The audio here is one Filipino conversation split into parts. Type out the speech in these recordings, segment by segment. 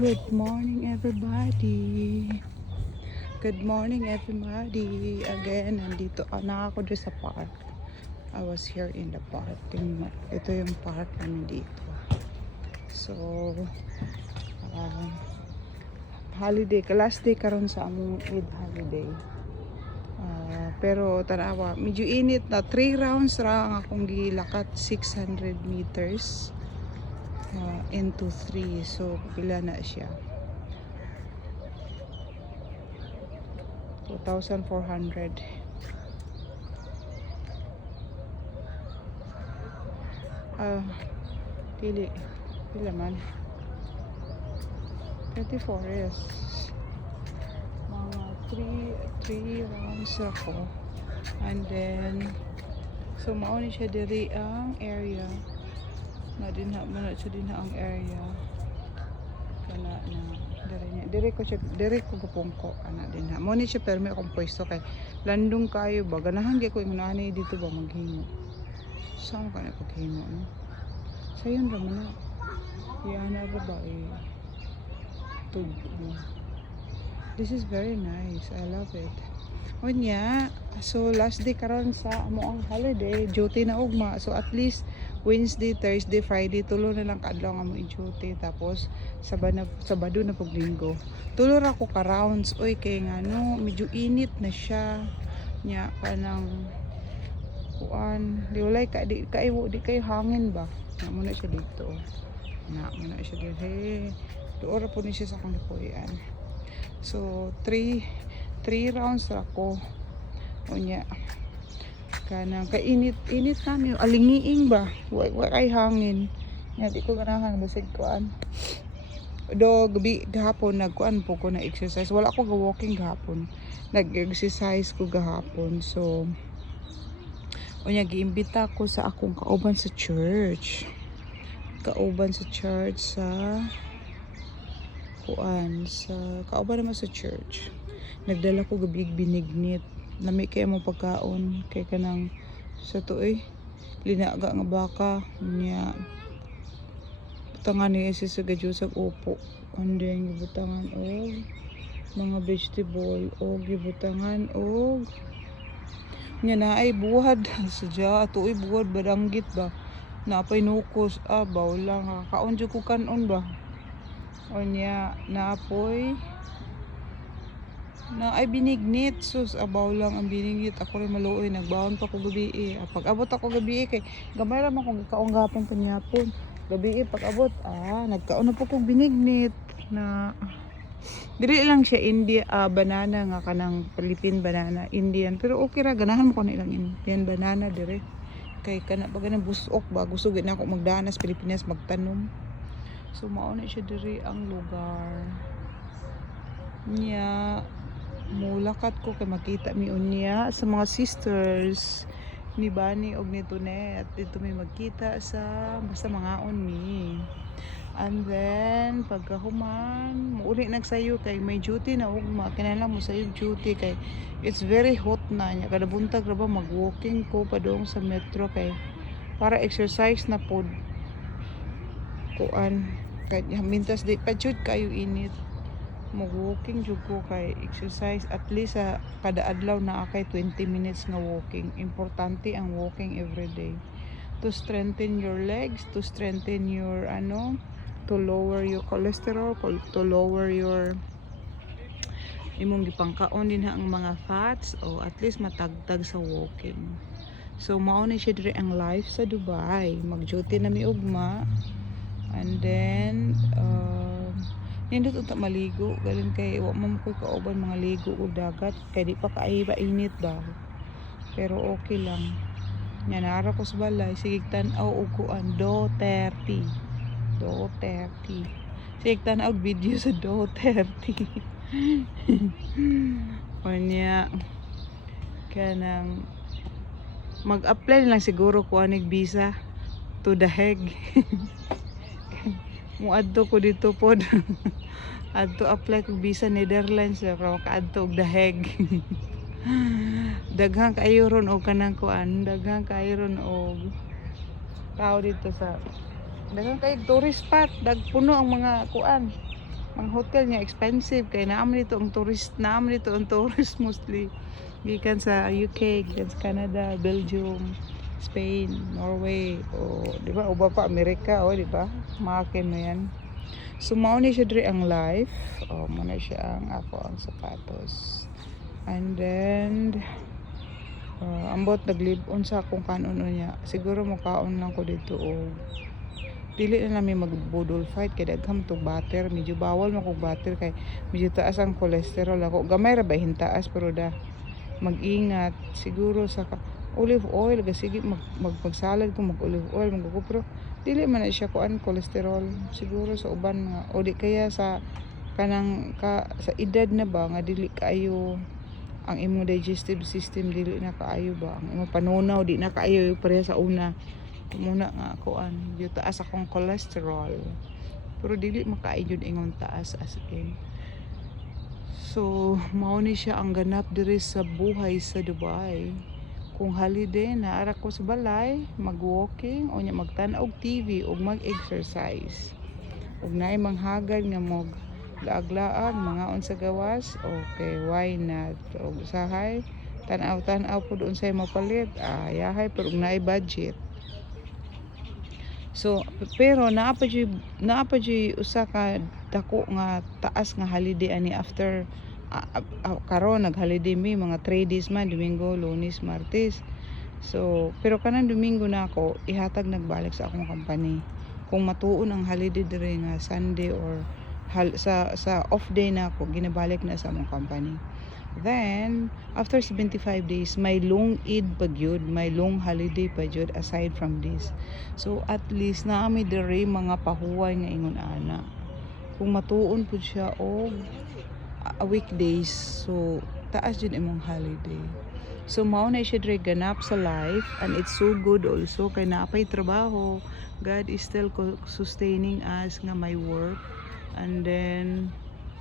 Good morning, everybody. Good morning, everybody. Again, nandito na ako dito sa park. I was here in the park. Ito yung park namin dito. So, uh, holiday. Last day karon sa among Eid holiday. Pero tanawa, medyo init na. 3 rounds ra ang akong gilakat. 600 meters. Into 3. So, pila na siya. 2,400. Pili man 34, yes. Mga 3 rounds ako. And then so mauni siya diri ang area na dinha man siya dinha ang area kana na dire ko gupungko ana dinha mo ni siya permi akong pwesto kay landong kayo ba ganahan gyud ko ingunani dito ba maghingo saan ka na paghingo no sayon ra man na yana ra ba this is very nice. I love it. Unya, so last day karon sa amo ang holiday, duty na ugma. So at least Wednesday, Thursday, Friday tulo na lang kadlaw ang amo i-duty tapos Sabado na pag Linggo. Tulo ra ko ka rounds oy kay ngano medyo init na siya. Nya kanang kuan, di walay ka di kayo hangin ba. Na mo na siya dito. Na mo na siya dito. Doora po ni siya sa akong lipoyan. So 3 rounds ako. Unya kanang kainit kami alingiing ba wa kay hangin nya di ko ganahan basig kuan do gabi gahapon nagkuan po ko na exercise wala ko ga walking gahapon nag-exercise ko gahapon so unya giimbita ko sa akong kauban sa church sa kuan sa kauban naman sa church nagdala ko gabi binignit nami kay mo pagkaon kay kanang sa tuoy linaga nga baka niya butangan ni si sa gadyusag upo and then gibutangan og mga vegetable og gibutangan og nya naay buwad sadya tuoy buwad badanggit ba napay nukos baw lang kaon jud ko kanon ba o nya naapoy na ay binignit sus abaw lang ang binignit ako rin maluoy nagbaon pa ko gabi pag abot ako gabi kay gamay ra man kung kaong gapon kanyapon gabi pag abot nagkaon na po kong binignit na dili lang siya India banana nga kanang Philippine banana Indian pero okay ra ganahan mo ko na ilang Indian banana dire kay kana pag ganang busok ba gusto gid na ako magdanas Pilipinas magtanom so mao na siya dire ang lugar niya mulakat ko kay makita mi unya sa mga sisters ni Bani og ni Tunet dito may magkita sa basta mangaon mi and then pagkahuman muuli nagsayo kay may duty na ug kinahanglan mo sayo duty kay it's very hot na nya kada buntag ra ba mag-walking ko padung sa metro kay para exercise na pod kuan kay mintas di pa jud kayo init mag-walking jud ko kay exercise at least sa kada adlaw na kay 20 minutes nga walking importante ang walking every day to strengthen your legs to strengthen your to lower your cholesterol to lower your imong gipangkaon din ang mga fats o at least matagtag sa walking so mao ni siya dire ang life sa Dubai mag-duty na mi ugma and then nindot unta maligo galing kay wa mo ko kauban mga ligo o dagat kay di pa kaayo ba init ba pero okay lang nya nara ko sa balay sige tan-aw og kuan Do30 sige tan-aw video sa Do30 unya kanang mag-apply lang siguro ko anig visa to The Hague muadto ko dito pod adto apply kog visa Netherlands para makaadto og The Hague daghang kaayo ron og kanang kuan daghang kaayo ron og tao dito sa Daghang kay tourist spot, dagpuno ang mga kuan. Mga hotel niya expensive kay naam dito ang tourist, naam dito ang tourist mostly. Gikan sa UK, gikan sa Canada, Belgium, Spain, Norway, o di ba uba pa Amerika, o di ba? Makin mo yan. So mao ni siya diri ang life. O mo na siya ang ako ang sapatos. And then ambot naglibon sa akong kanon niya. Siguro mukaon lang ko dito o dili na namin magbudol fight kay dagham tong butter, medyo bawal man kog butter kay medyo taas ang cholesterol ako. Gamay ra ba hintaas pero da mag-ingat siguro sa olive oil sige magsalad ko mag olive oil magko pero dili man na siya kuan cholesterol siguro sa uban nga o di kaya sa kanang sa edad na ba nga dili kaayo ang imong digestive system dili na kaayo ba ang imong panunaw di na kaayo pareha sa una muna nga kuan yung taas akong cholesterol pero dili makaayo jud ingon taas as in. So mao ni siya ang ganap diri sa buhay sa Dubai. Kung holiday na ara ko sa balay mag-walking o nya magtan-aw og TV ug mag-exercise ug naay manghagad nga mo laag-laag mga unsa gawas okay why not ug usahay tan-aw pud unsay mapalit yahay pero naay budget. So pero naa pa jud usa ka dako nga taas nga holiday ani after karon nag-holiday mi mga 3 days man Domingo, Lunes, Martes. So pero kanang Domingo na ako ihatag nagbalik sa akong company. Kung matuon ang holiday diri nga Sunday or sa off day na ako ginabalik na sa among company. Then after 75 days may long Eid pa gyud, may long holiday pa gyud aside from this. So at least naami diri mga pahuway nga ingon ana. Kung matuon pud siya og weekdays so taas jud imong holiday. So mao na siya diri ganap sa life and it's so good also kay naapay trabaho. God is still sustaining us nga may work and then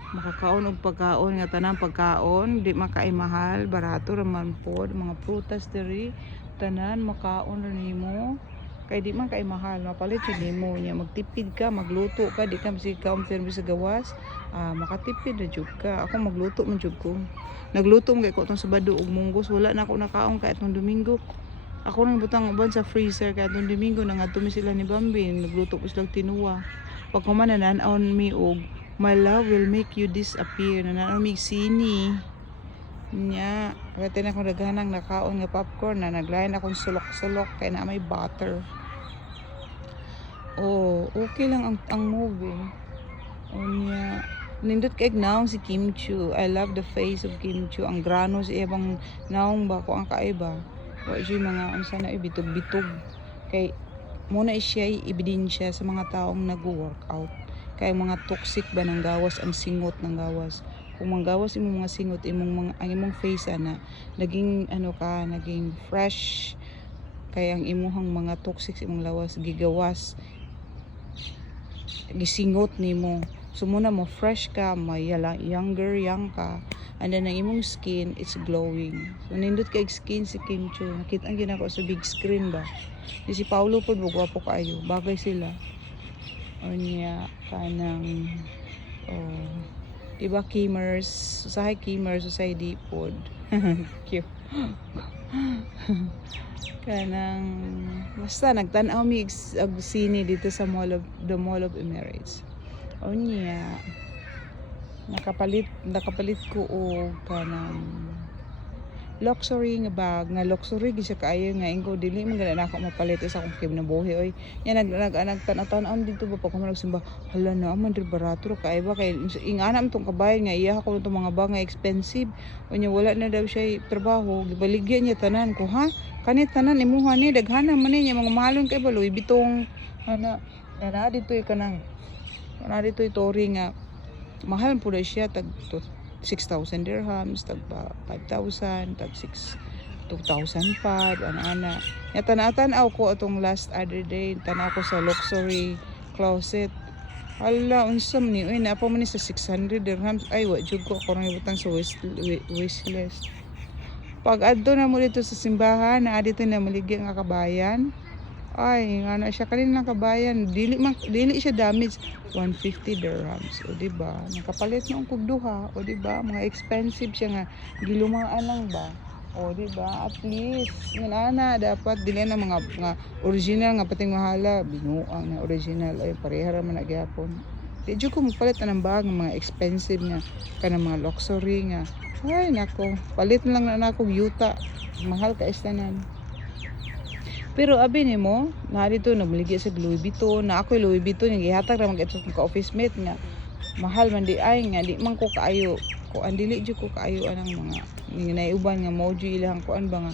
makakaon og pagkaon nga tanang pagkaon di makaay mahal barato ra man pod mga prutas diri tanan makaon ra nimo kay di man kay mahal mapalit jud nimo nya magtipid ka magluto ka di ka masig kaon service sa gawas makatipid na jud ka. Ako magluto man jud ko, nagluto man kay ko tong Sabado ug Munggos wala na ako nakaon kay atong Domingo ako nang butang uban sa freezer kay atong Domingo nangadto mi sila ni Bambi nagluto ko sila tinuwa pag kumananan mi og my love will make you disappear na naamig sini nya kaya na akong daghanang nakaon nga popcorn na naglayan akong sulok-sulok kay na may butter. Okay lang ang movie nya nindot kay naong si Kim Chiu. I love the face of Kim Chiu, ang granos ibang naong ba ko ang kaiba wa siya mga unsa na bitog-bitog kay muna siya ebidensya sa mga taong nag-workout kay mga toxic ba ng gawas ang singot ng gawas. Kung manggawas imong mga singot ang imong face na naging naging fresh kay ang imong mga toxic imong lawas gigawas gisingot nimo. So muna mo fresh ka, may young ka and then ang imong skin it's glowing. So nindot kay skin si Kim Chiu. Nakita ang ginako sa big screen ba. Di si Paulo pod gwapo kaayo. Bagay sila. Onya kanang diba Kimers usahay Kimers usahay Dipod cute kanang basta nagtan-aw mi og sine dito sa the Mall of Emirates. Onya nakapalit ko og kanang luxury nga bag nga luxury gid siya kaayo nga ingko dili man gana nako mapalit sa akong kinabuhi oy nya nagtan-aw dito ba pag kumanog simba hala na man dir barato kay ba kay ingana man tong kabayan nga iya ko tong mga bag nga expensive unya wala na daw siya trabaho gibaligyan niya tanan ko ha kani tanan imuha ni daghana man ni mga mahalon kay baloy bitong ana ditoy kanang ditoy tori nga mahal pud siya tag 6,000 dirhams, tag 5,000, tag 2,005, ana-ana. Tanaw ko atong last other day, tanaw ko sa luxury closet. Hala, unsam ni, uy, napa man ni sa 600 dirhams. Ay, wa jud ko ako nang ibutang sa wishlist. Pag adto na mo dito sa simbahan, na dito na maligya nga kabayan, Ay, nga na siya kanina kabayan. Dili siya damage. 150 dirhams. O di ba? Nakapalit na ang kugduha. O di ba? Mga expensive siya nga. Gilumaan lang ba? O di ba? At least nga na dapat dili na mga original nga pating mahala. Binuang na original ay pareha ra man na gyapon. Di jud ko magpalit ng bag mga expensive nga kanang mga luxury nga. Ay nako, palit na lang na ako yuta. Mahal ka istanan. Pero abi nimo, na dito nagmaligi sa Louis Vuitton, na ako Louis Vuitton yung gihatag ra mag ito ka office mate nga mahal man di ay nga di man ko kaayo. Ko andili jud ko kaayo anang mga ginaiuban nga mo jud ilang kuan ba nga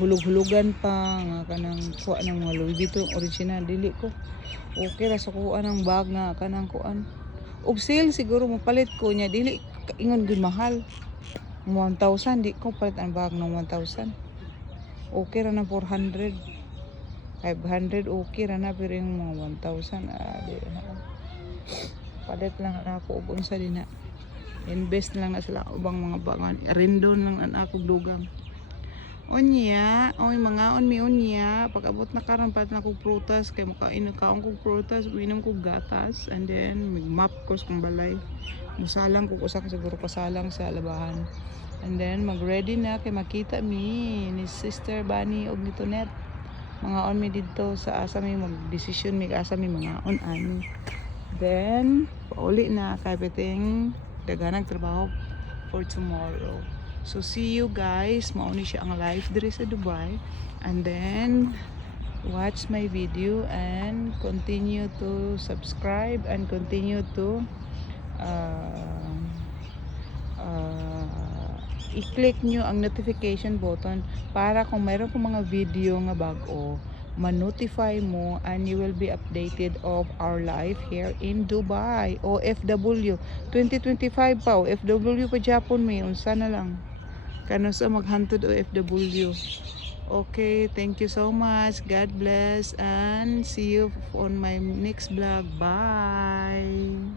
hulog-hulugan pa nga kanang kuan ng mga Louis Vuitton original dili ko. Okay ra sa kuan ng bag nga kanang kuan. Og sale siguro mapalit ko nya dili ingon gud mahal. 1,000 di ko palit ang bag ng 1,000. Okay ra na 400 500 okay ra na pero yung mga 1,000 di na palit lang na ako ug unsa din na invest lang na sila ubang mga bangan rindon lang ang akong dugang unya oy mga mi unya pag abot na karon pat na kog prutas kay makain kaon kog prutas uinom kog gatas and then map ko sa balay musalang kog usa ka siguro pasalang sa labahan. And then mag-ready na kay makita mi ni Sister Bunny og ni Tonet. Mga on mi didto sa asa mi mag-decision mi asa mi mga on ani. Then pauli na kay peteng daganang trabaho for tomorrow. So see you guys. Mao ni siya ang live diri sa Dubai. And then watch my video and continue to subscribe and continue to i-click nyo ang notification button para kung mayroon pong mga video nga bago ma-notify mo and you will be updated of our life here in Dubai. OFW 2025 pa OFW pa Japon may unsa na lang kano sa maghantod OFW. Okay, thank you so much. God bless and see you on my next vlog. Bye.